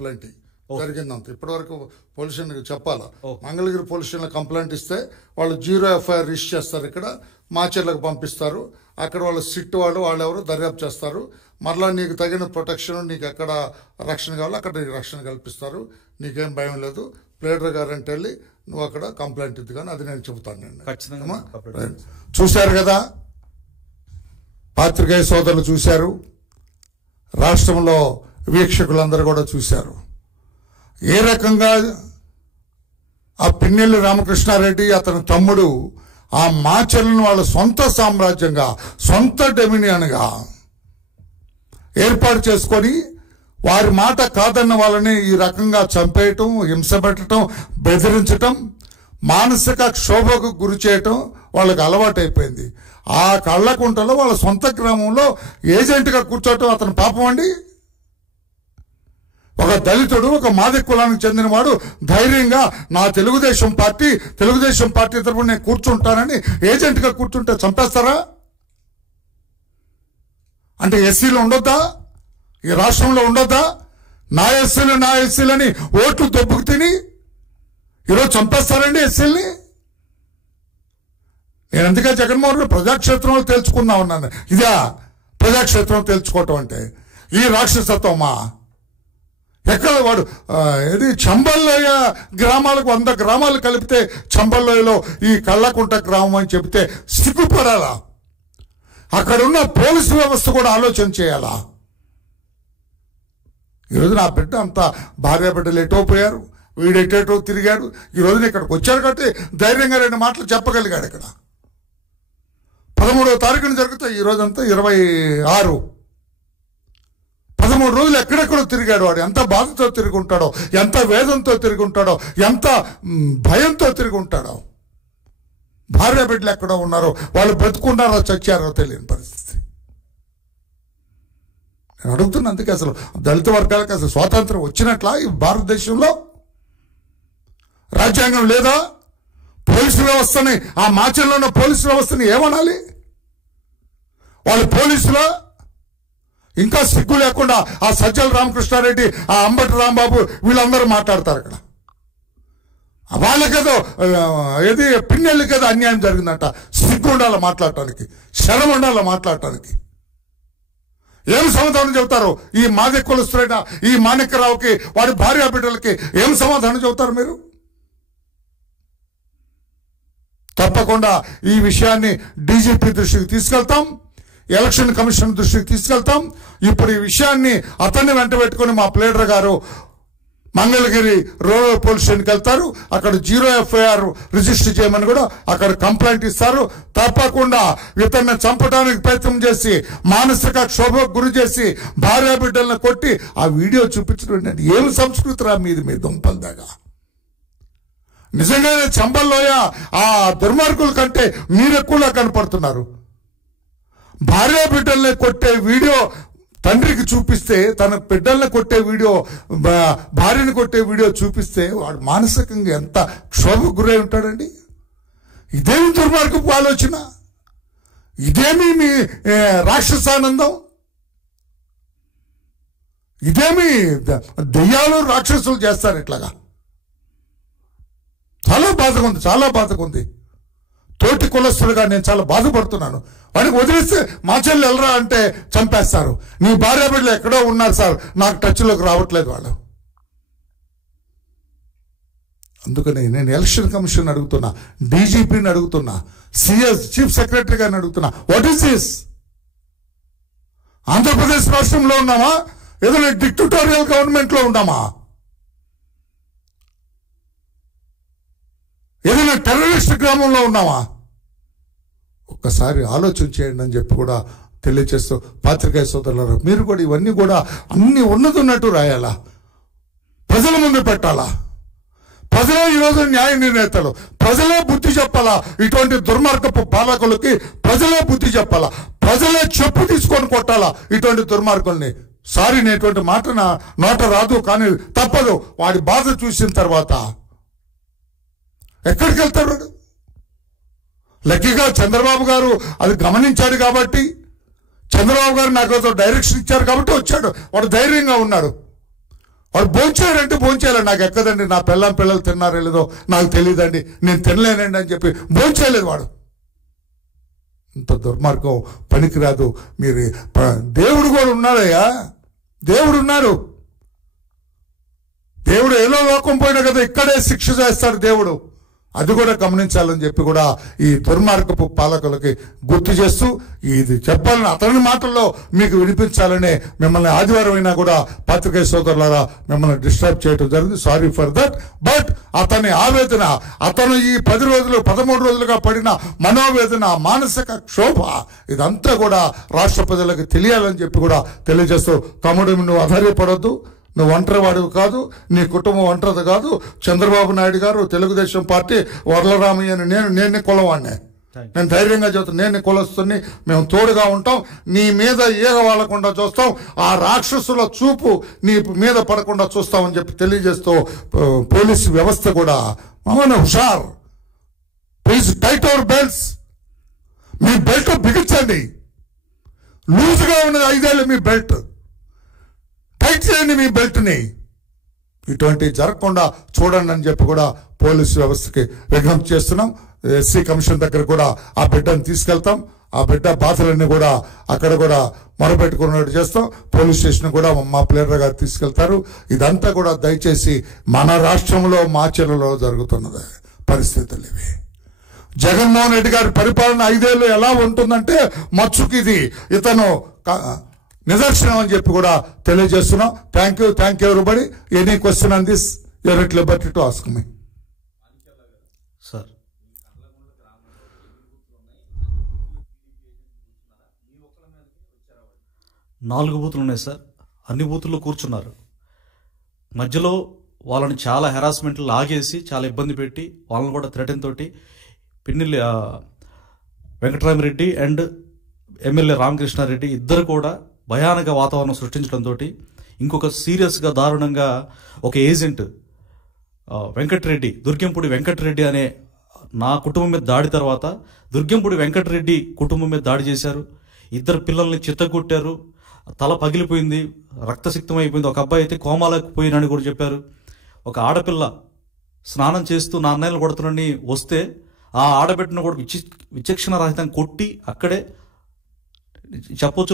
Complaint జరిగిందంత. ఇప్పటివరకు police స్టేషన్కి చెప్పాలా. మంగళగిరి పోలీస్ స్టేషన్లో కంప్లైంట్ ఇస్తే వాళ్ళు 0 FIR రిజిస్టర్ చేస్తారు. ఇక్కడ మాచర్లకు పంపిస్తారు. అక్కడ వాళ్ళు సిట్ వాళ్ళు ఎవరు దర్యాప్తు చేస్తారు. మరలా నీకు తగిన ప్రొటెక్షన్, నీకు ఎక్కడ రక్షణ కావాలో అక్కడ నీకు రక్షణ కల్పిస్తారు. నీకేం భయం లేదు. ప్లేడర్ గారు అంటే వెళ్ళి నువ్వు అక్కడ కంప్లైంట్ ఇద్దు, కానీ అది నేను చెబుతాను. నేను చూశారు కదా, పాత్రికేయ సోదరులు చూశారు, రాష్ట్రంలో వీక్షకులందరూ కూడా చూశారు ఏ రకంగా ఆ పిన్నెల్లి రామకృష్ణారెడ్డి అతని తమ్ముడు ఆ మాచర్లను వాళ్ళ సొంత సామ్రాజ్యంగా, సొంత డొమినియన్గా ఏర్పాటు చేసుకొని వారి మాట కాదన్న వాళ్ళని ఈ రకంగా చంపేయటం, హింస పెట్టడం, బెదిరించటం, మానసిక క్షోభకు గురి చేయటం వాళ్ళకి అలవాటైపోయింది. ఆ కళ్ళకుంటలో వాళ్ళ సొంత గ్రామంలో ఏజెంట్గా కూర్చోవటం అతని పాపం అండి. ఒక దళితుడు, ఒక మాదిగ కులానికి చెందినవాడు ధైర్యంగా నా తెలుగుదేశం పార్టీ తరపున నేను కూర్చుంటానని ఏజెంట్గా కూర్చుంటే చంపేస్తారా? అంటే ఎస్సీలు ఉండొద్దా? ఈ రాష్ట్రంలో ఉండొద్దా? నా ఎస్సీలని ఓట్లు దెబ్బకు తిని ఈరోజు చంపేస్తారండి ఎస్సీలని. నేను అందుకే జగన్మోహన్ రెడ్డి ప్రజాక్షేత్రంలో తేల్చుకుందా ఉన్నాను. ఇదా ప్రజాక్షేత్రం తేల్చుకోవటం అంటే? ఈ రాక్షసత్వమా? ఎక్కడ వాడు ఇది చంబల్లోయ గ్రామాలకు 100 గ్రామాలు కలిపితే చంబల్లోయలో ఈ కళ్ళకుంట గ్రామం అని చెబితే సిగ్గుపడాలా? అక్కడున్న పోలీసు వ్యవస్థ కూడా ఆలోచన చేయాలా? ఈరోజు నా బిడ్డ అంతా భార్య బిడ్డలు ఎటో పోయారు, వీడు ఎటేటో తిరిగాడు. ఈ రోజున ఇక్కడికి వచ్చారు కాబట్టి ధైర్యంగా 2 మాటలు చెప్పగలిగాడు. ఇక్కడ 13వ తారీఖున జరుగుతాయి. ఈ రోజంతా 26, 13 రోజులు ఎక్కడెక్కడో తిరిగాడు వాడు. ఎంత బాధతో తిరిగి ఉంటాడో, ఎంత వేదంతో తిరిగి ఉంటాడో, ఎంత భయంతో తిరిగి ఉంటాడో. భార్య బిడ్డలు ఎక్కడో ఉన్నారో, వాళ్ళు బ్రతుకున్నారో చచ్చారో తెలియని పరిస్థితి. నేను అడుగుతున్నా, అందుకే అసలు దళిత వర్గాలకు అసలు స్వాతంత్రం వచ్చినట్లా ఈ భారతదేశంలో? రాజ్యాంగం లేదా? పోలీసు వ్యవస్థని, ఆ మాచర్లో ఉన్న పోలీసు వ్యవస్థని ఏమనాలి? వాళ్ళు పోలీసులో ఇంకా సిగ్గు లేకుండా ఆ సజ్జల రామకృష్ణారెడ్డి, ఆ అంబటి రాంబాబు వీళ్ళందరూ మాట్లాడతారు. అక్కడ వాళ్ళకేదో ఏది పిన్నెళ్ళకేదో అన్యాయం జరిగిందంట. సిగ్గు ఉండాలి మాట్లాడటానికి, శరం ఉండాలి మాట్లాడటానికి. ఏం సమాధానం చెబుతారు? ఈ మాదిగ కులస్తులైన ఈ మాణిక్యరావుకి, వాడి భార్య బిడ్డలకి ఏం సమాధానం చెబుతారు మీరు? తప్పకుండా ఈ విషయాన్ని డీజీపీ దృష్టికి తీసుకెళ్తాం, ఎలక్షన్ కమిషన్ దృష్టికి తీసుకెళ్తాం. ఇప్పుడు ఈ విషయాన్ని అతన్ని వెంట పెట్టుకుని మా ప్లేడర్ గారు మంగళగిరి రూరల్ పోలీస్ స్టేషన్కి వెళ్తారు. అక్కడ 0 FIR రిజిస్టర్ చేయమని కూడా అక్కడ కంప్లైంట్ ఇస్తారు. తప్పకుండా ఇతన్ని చంపడానికి ప్రయత్నం చేసి, మానసిక క్షోభకు గురి చేసి, భార్య బిడ్డలను కొట్టి ఆ వీడియో చూపించడం ఏం సంస్కృతి రా మీది, మీ దుంపల దాకా. నిజంగానే చంబల్లోయ ఆ దుర్మార్గుల కంటే మీరెక్కువలా కనపడుతున్నారు. భార్య బిడ్డల్ని కొట్టే వీడియో తండ్రికి చూపిస్తే, తన బిడ్డల్ని కొట్టే వీడియో, భార్యని కొట్టే వీడియో చూపిస్తే వాడు మానసికంగా ఎంత క్షోభకు గురై ఉంటాడండి. ఇదేమి దుర్మార్గపు ఆలోచన, ఇదేమి మీ రాక్షసానందం, ఇదేమి దెయ్యాలు రాక్షసులు చేస్తారు ఇట్లాగా. చాలా బాధగా ఉంది. తోటి కులస్తులుగా నేను చాలా బాధపడుతున్నాను. వాడికి వదిలేస్తే మాచెల్లి వెళ్ళరా అంటే చంపేస్తారు. నీ భార్య బిడ్డలు ఎక్కడో ఉన్నారు సార్, నాకు టచ్లోకి రావట్లేదు వాళ్ళు. అందుకని నేను ఎలక్షన్ కమిషన్ అడుగుతున్నా, డీజీపీని అడుగుతున్నా, సిఎస్ చీఫ్ సెక్రటరీ గారిని అడుగుతున్నా, వాట్ ఈస్ దిస్? ఆంధ్రప్రదేశ్ రాష్ట్రంలో ఉన్నామా? ఏదైనా డిక్టటోరియల్ గవర్నమెంట్లో ఉన్నామా? ఏదైనా టెర్రరిస్ట్ గ్రామంలో ఉన్నామా? ఒక్కసారి ఆలోచన చేయండి అని చెప్పి కూడా తెలియజేస్తూ, పాత్రికేయ సోదరులారా, మీరు కూడా ఇవన్నీ కూడా అన్ని ఉన్నట్టు రాయాలా, ప్రజల ముందు పెట్టాలా? ప్రజలే ఈరోజు న్యాయ నిర్ణేతలు, ప్రజలే బుద్ధి చెప్పాలా. ఇటువంటి దుర్మార్గపు పాలకులకి ప్రజలే బుద్ధి చెప్పాలా, ప్రజలే చెప్పు తీసుకొని కొట్టాలా ఇటువంటి దుర్మార్గుల్ని. సారీ, నేను ఇటువంటి మాట నా నోట రాదు, కానీ తప్పదు. వాడి బాధ చూసిన తర్వాత ఎక్కడికి వెళ్తాడు? లక్కీగా చంద్రబాబు గారు అది గమనించాడు కాబట్టి, చంద్రబాబు గారు నాకు డైరెక్షన్ ఇచ్చారు కాబట్టి వచ్చాడు. వాడు ధైర్యంగా ఉన్నాడు. వాడు భోంచేయాలంటే భోంచేయాలి, నాకు ఎక్కదండి, నా పిల్లలు తిన్నారో లేదో నాకు తెలియదండి, నేను తినలేనండి అని చెప్పి భోంచేయలేదు వాడు. ఇంత దుర్మార్గం పనికిరాదు. మీరు దేవుడు కూడా ఉన్నాడయ్యా, దేవుడు ఉన్నాడు. దేవుడు ఏదో లోకం పోయినా కదా ఇక్కడే శిక్ష చేస్తాడు దేవుడు. అది కూడా గమనించాలని చెప్పి కూడా ఈ దుర్మార్గపు పాలకులకి గుర్తు చేస్తూ ఇది చెప్పాలని అతని మాటల్లో మీకు వినిపించాలనే మిమ్మల్ని ఆదివారం అయినా కూడా పాత్రికేయ సోదరులారా మిమ్మల్ని డిస్టర్బ్ చేయడం జరిగింది. Sorry for that. బట్ అతని ఆవేదన, అతను ఈ 13 రోజులుగా పడిన మనోవేదన, మానసిక క్షోభ ఇదంతా కూడా రాష్ట్ర ప్రజలకు తెలియాలని చెప్పి కూడా తెలియజేస్తూ, తమ్ముడు నువ్వు అధైర్యపడొద్దు, నువ్వు ఒంటరి వాడివి కాదు, నీ కుటుంబం ఒంటరిది కాదు. చంద్రబాబు నాయుడు గారు, తెలుగుదేశం పార్టీ, వరలరామయ్య అని నేను కులవాడిని, నేను ధైర్యంగా చెబుతాను, నేను కులస్తుని, మేము తోడుగా ఉంటాం, నీ మీద ఈగ వాళ్లకుండా చూస్తాం, ఆ రాక్షసుల చూపు నీ మీద పడకుండా చూస్తామని చెప్పి తెలియజేస్తూ పోలీసు వ్యవస్థ కూడా హుషార్, ప్లీజ్ టైట్ అవర్ బెల్ట్స్, మీ బెల్ట్ బిగించండి, లూజ్గా ఉన్నది 5 ఏళ్ళు మీ బెల్ట్, టైట్ చేయండి మీ బెల్ట్ని, ఇటువంటివి జరగకుండా చూడండి అని చెప్పి కూడా పోలీసు వ్యవస్థకి విజ్ఞప్తి చేస్తున్నాం. ఎస్సీ కమిషన్ దగ్గర కూడా ఆ బిడ్డను తీసుకెళ్తాం, ఆ బిడ్డ బాధలన్నీ కూడా అక్కడ కూడా మొరపెట్టుకున్నట్టు చేస్తాం. పోలీస్ స్టేషన్ కూడా మా ప్లేయర్ గారు తీసుకెళ్తారు. ఇదంతా కూడా దయచేసి మన రాష్ట్రంలో మాచర్లలో జరుగుతున్నది పరిస్థితులు ఇవి. జగన్మోహన్ రెడ్డి గారి పరిపాలన 5 ఏళ్ళు ఎలా ఉంటుందంటే మచ్చుకి ఇది ఇతను నిదర్శనం అని చెప్పి కూడా తెలియజేస్తున్నాం. Thank you everybody. Any question on this you're at liberty to ask me. Sir, నాలుగు బూతులు ఉన్నాయి సార్, అన్ని బూతుల్లో కూర్చున్నారు. మధ్యలో వాళ్ళని చాలా హెరాస్మెంట్లు లాగేసి చాలా ఇబ్బంది పెట్టి వాళ్ళని కూడా థ్రెటన్ తోటి పిన్నెల్లి వెంకటరామిరెడ్డి అండ్ ఎమ్మెల్యే రామకృష్ణారెడ్డి ఇద్దరు కూడా భయానక వాతావరణం సృష్టించడంతో ఇంకొక సీరియస్గా దారుణంగా ఒక ఏజెంట్ వెంకటరెడ్డి, దుర్గంపూడి వెంకటరెడ్డి అనే నా కుటుంబం మీద దాడి తర్వాత దుర్గంపూడి వెంకటరెడ్డి కుటుంబం మీద దాడి చేశారు. 2 పిల్లల్ని చిత్తగొట్టారు, తల పగిలిపోయింది, రక్తసిక్తం అయిపోయింది. ఒక అబ్బాయి అయితే కోమాలకు పోయినని కూడా చెప్పారు. ఒక ఆడపిల్ల స్నానం చేస్తూ నా అన్నయ్యలు కొడుతున్నని వస్తే ఆ ఆడబిడ్డను కూడా విచక్షణ రహితంగా కొట్టి అక్కడే చెప్పొచ్చు